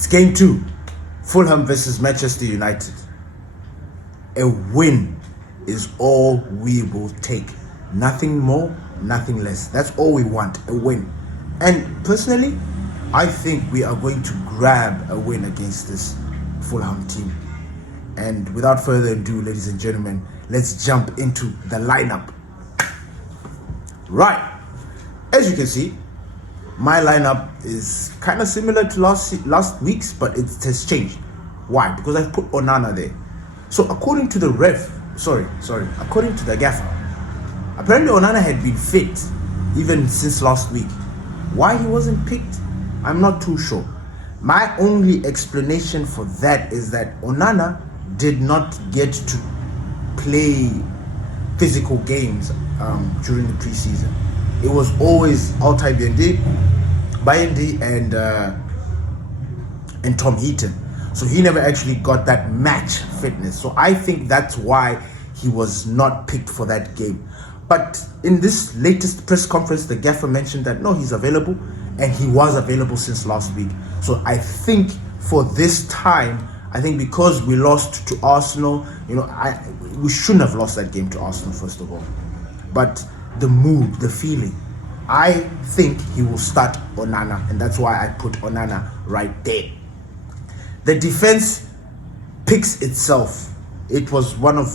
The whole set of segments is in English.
It's game 2. Fulham versus Manchester United. A win is all we will take. Nothing more, nothing less. That's all we want, a win. And personally, I think we are going to grab a win against this Fulham team. And without further ado, ladies and gentlemen, let's jump into the lineup. Right. As you can see, my lineup is kind of similar to last week's, but it has changed. Why? Because I've put Onana there. So according to the according to the gaffer, apparently Onana had been fit even since last week. Why he wasn't picked, I'm not too sure. My only explanation for that is that Onana did not get to play physical games during the preseason. It was always Altay Bayandi and Tom Heaton. So he never actually got that match fitness. So I think that's why he was not picked for that game. But in this latest press conference, the gaffer mentioned that no, he's available, and he was available since last week. So I think for this time, I think because we lost to Arsenal, we shouldn't have lost that game to Arsenal, first of all. But the mood, the feeling, I think he will start Onana, and that's why I put Onana right there. The defense picks itself. It was one of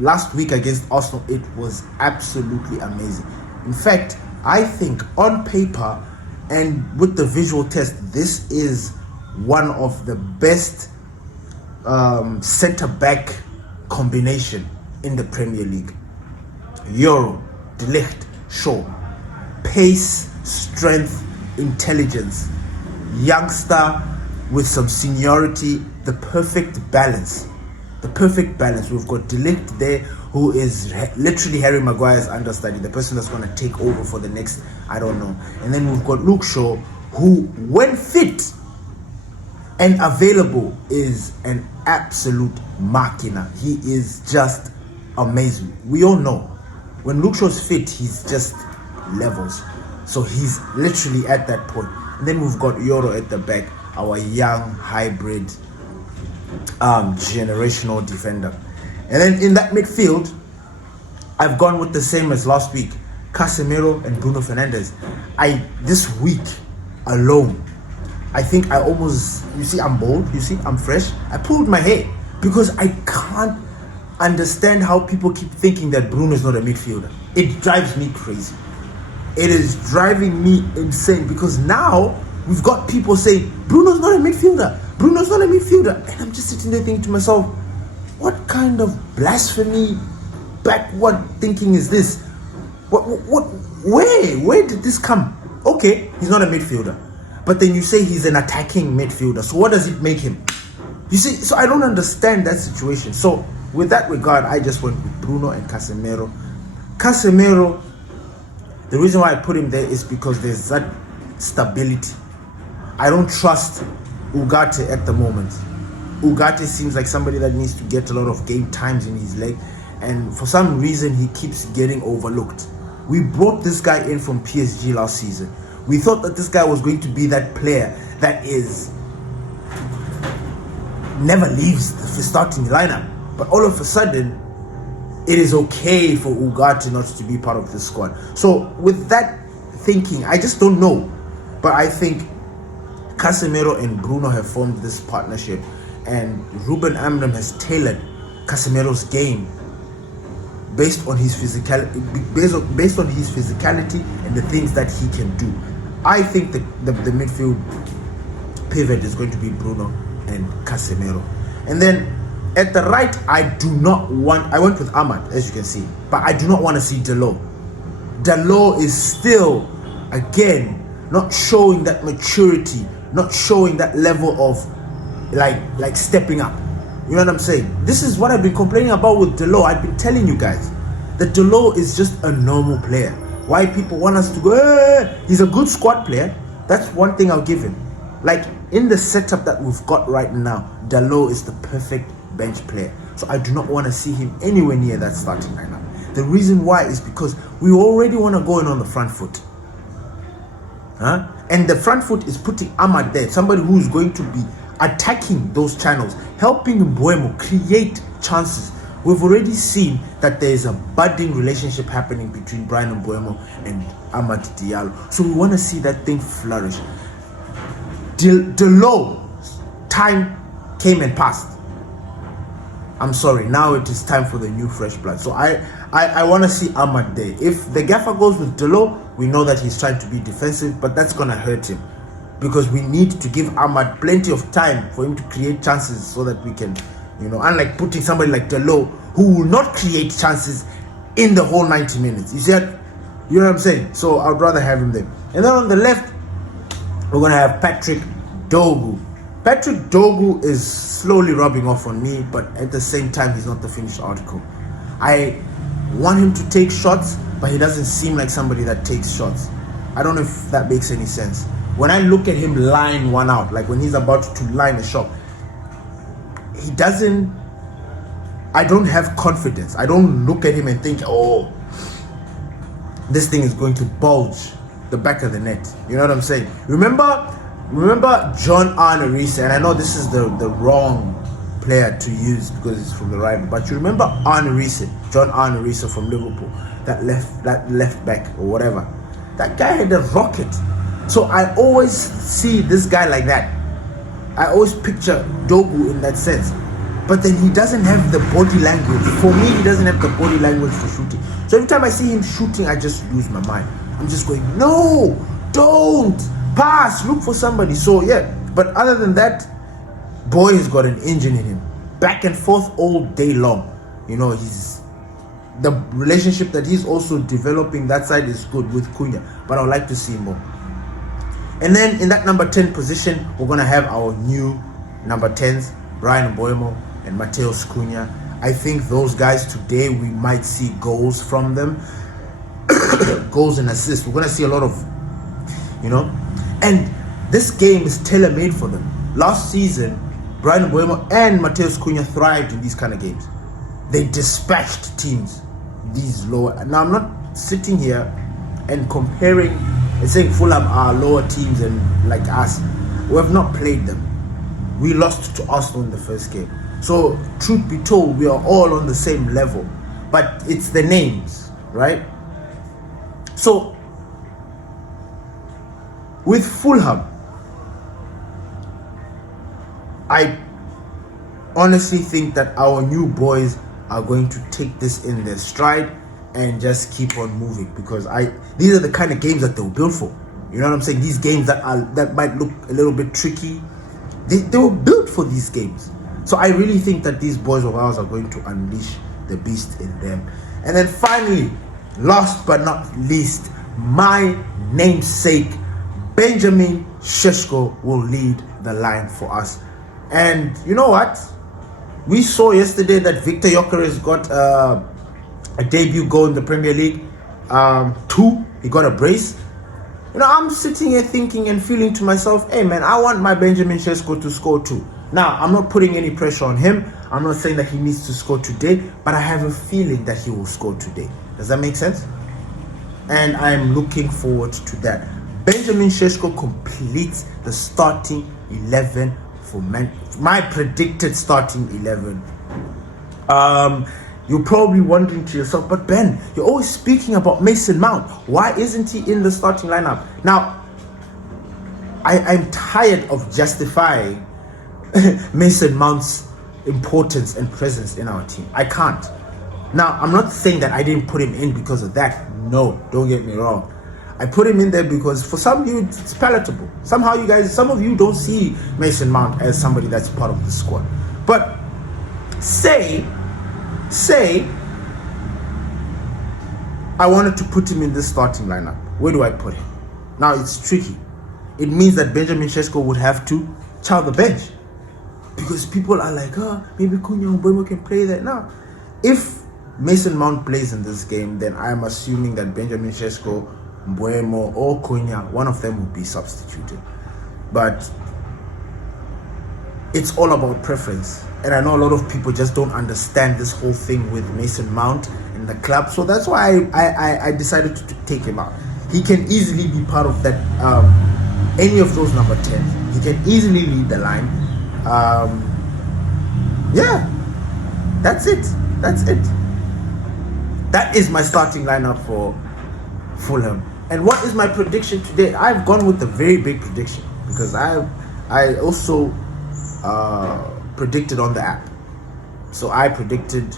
last week against Arsenal. It was absolutely amazing. In fact, I think on paper and with the visual test, this is one of the best centre-back combination in the Premier League. Euro, De Ligt, Shaw. Pace, strength, intelligence. Youngster with some seniority, the perfect balance. The perfect balance. We've got De Ligt there, who is literally Harry Maguire's understudy, the person that's going to take over for the next, I don't know. And then we've got Luke Shaw, who, when fit and available, is an absolute machina. He is just amazing. We all know when Luke Shaw's fit, he's just levels. So he's literally at that point. And then we've got Yoro at the back, our young hybrid generational defender. And then in that midfield, I've gone with the same as last week, Casemiro and Bruno Fernandes. This week alone, I think I almost, I'm bold, I'm fresh. I pulled my hair because I can't understand how people keep thinking that Bruno is not a midfielder. It drives me crazy. It is driving me insane because now we've got people saying Bruno's not a midfielder. Bruno's not a midfielder. And I'm just sitting there thinking to myself, what kind of blasphemy, backward thinking is this? Where did this come? Okay, he's not a midfielder. But then you say he's an attacking midfielder. So what does it make him? You see, so I don't understand that situation. So with that regard, I just went with Bruno and Casemiro. Casemiro, the reason why I put him there is because there's that stability. I don't trust Ugarte at the moment. Ugarte seems like somebody that needs to get a lot of game times in his leg, and for some reason he keeps getting overlooked. We brought this guy in from PSG last season. We thought that this guy was going to be that player that is never leaves the starting lineup, but all of a sudden it is okay for Ugarte not to be part of the squad. So with that thinking, I just don't know, but I think Casemiro and Bruno have formed this partnership, and Ruben Amorims has tailored Casemiro's game based on his physicality, and the things that he can do. I think the midfield pivot is going to be Bruno and Casemiro. And then at the right, I went with Ahmad, as you can see, but I do not want to see Dalot. Dalot is still, again, not showing that maturity, not showing that level of like stepping up. You know what I'm saying? This is what I've been complaining about with Dalot. I've been telling you guys that Dalot is just a normal player. Why people want us to go, he's a good squad player. That's one thing I'll give him. Like, in the setup that we've got right now, Dalot is the perfect bench player. So I do not want to see him anywhere near that starting lineup. The reason why is because we already want to go in on the front foot. And the front foot is putting Ahmad there, somebody who is going to be attacking those channels, helping Mbeumo create chances. We've already seen that there is a budding relationship happening between Bryan Mbeumo and Amad Diallo. So we want to see that thing flourish. Delo's time came and passed. I'm sorry, now it is time for the new fresh blood. So I want to see Ahmad there. If the gaffer goes with Delo, we know that he's trying to be defensive, but that's going to hurt him. Because we need to give Ahmad plenty of time for him to create chances so that we can, unlike putting somebody like Delo, who will not create chances in the whole 90 minutes. You know what I'm saying? So I'd rather have him there. And then on the left, we're going to have Patrick Dogu. Patrick Dogu is slowly rubbing off on me, but at the same time, he's not the finished article. I want him to take shots, but he doesn't seem like somebody that takes shots. I don't know if that makes any sense. When I look at him line one out, like when he's about to line a shot, I don't have confidence. I don't look at him and think, oh, this thing is going to bulge the back of the net. You know what I'm saying? Remember John Arne-Riise, and I know this is the wrong player to use because it's from the rival, but you remember John Arne-Riise from Liverpool, that left back or whatever. That guy had a rocket. So I always see this guy like that. I always picture Dogu in that sense. But then he doesn't have the body language. For me, he doesn't have the body language for shooting. So every time I see him shooting, I just lose my mind. I'm just going, no, don't. Pass, look for somebody. So yeah, but other than that, boy has got an engine in him. Back and forth all day long. The relationship that he's also developing that side is good with Cunha, but I would like to see more. And then in that number 10 position, we're going to have our new number 10s, Bryan Mbeumo and Mateus Cunha. I think those guys today, we might see goals from them. Goals and assists. We're going to see a lot of, and this game is tailor-made for them. Last season, Bryan Mbeumo and Mateus Cunha thrived in these kind of games. They dispatched teams, these lower. Now, I'm not sitting here and comparing and saying Fulham are lower teams and like us. We have not played them. We lost to Arsenal in the first game. So, truth be told, we are all on the same level. But it's the names, right? So, with Fulham, I honestly think that our new boys are going to take this in their stride and just keep on moving, because these are the kind of games that they were built for. You know what I'm saying? These games that might look a little bit tricky, they were built for these games. So I really think that these boys of ours are going to unleash the beast in them. And then finally, last but not least, my namesake, Benjamin Šeško, will lead the line for us. And you know what? We saw yesterday that Victor Gyökeres got a debut goal in the Premier League. 2, he got a brace. I'm sitting here thinking and feeling to myself, hey man, I want my Benjamin Šeško to score 2. Now, I'm not putting any pressure on him. I'm not saying that he needs to score today, but I have a feeling that he will score today. Does that make sense? And I'm looking forward to that. Benjamin Šeško completes the starting 11 for my predicted starting 11. You're probably wondering to yourself, but Ben, you're always speaking about Mason Mount. Why isn't he in the starting lineup? Now, I'm tired of justifying Mason Mount's importance and presence in our team. I can't. Now, I'm not saying that I didn't put him in because of that. No, don't get me wrong. I put him in there because for some of you, it's palatable. Somehow some of you don't see Mason Mount as somebody that's part of the squad. But say I wanted to put him in this starting lineup. Where do I put him? Now, it's tricky. It means that Benjamin Šeško would have to chow the bench. Because people are like, maybe Cunha and Mbeumo can play that. Now, if Mason Mount plays in this game, then I'm assuming that Benjamin Šeško, Mbeumo or Cunha, one of them will be substituted. But it's all about preference. And I know a lot of people just don't understand this whole thing with Mason Mount in the club. So that's why I decided to take him out. He can easily be part of that any of those number 10s. He can easily lead the line. Yeah, that's it. That is my starting lineup for Fulham. And what is my prediction today? I've gone with a very big prediction because I also predicted on the app. So I predicted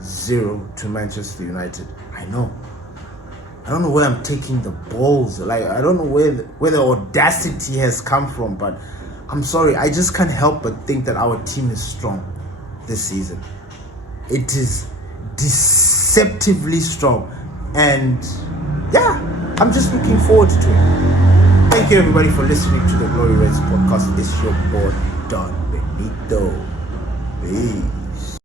3-0 to Manchester United. I don't know where I'm taking the balls. Like, I don't know where the audacity has come from, but I'm sorry, I just can't help but think that our team is strong this season. It is deceptively strong, and yeah, I'm just looking forward to it. Thank you everybody for listening to the Glory Reds podcast. It's your boy Don Benito. Peace.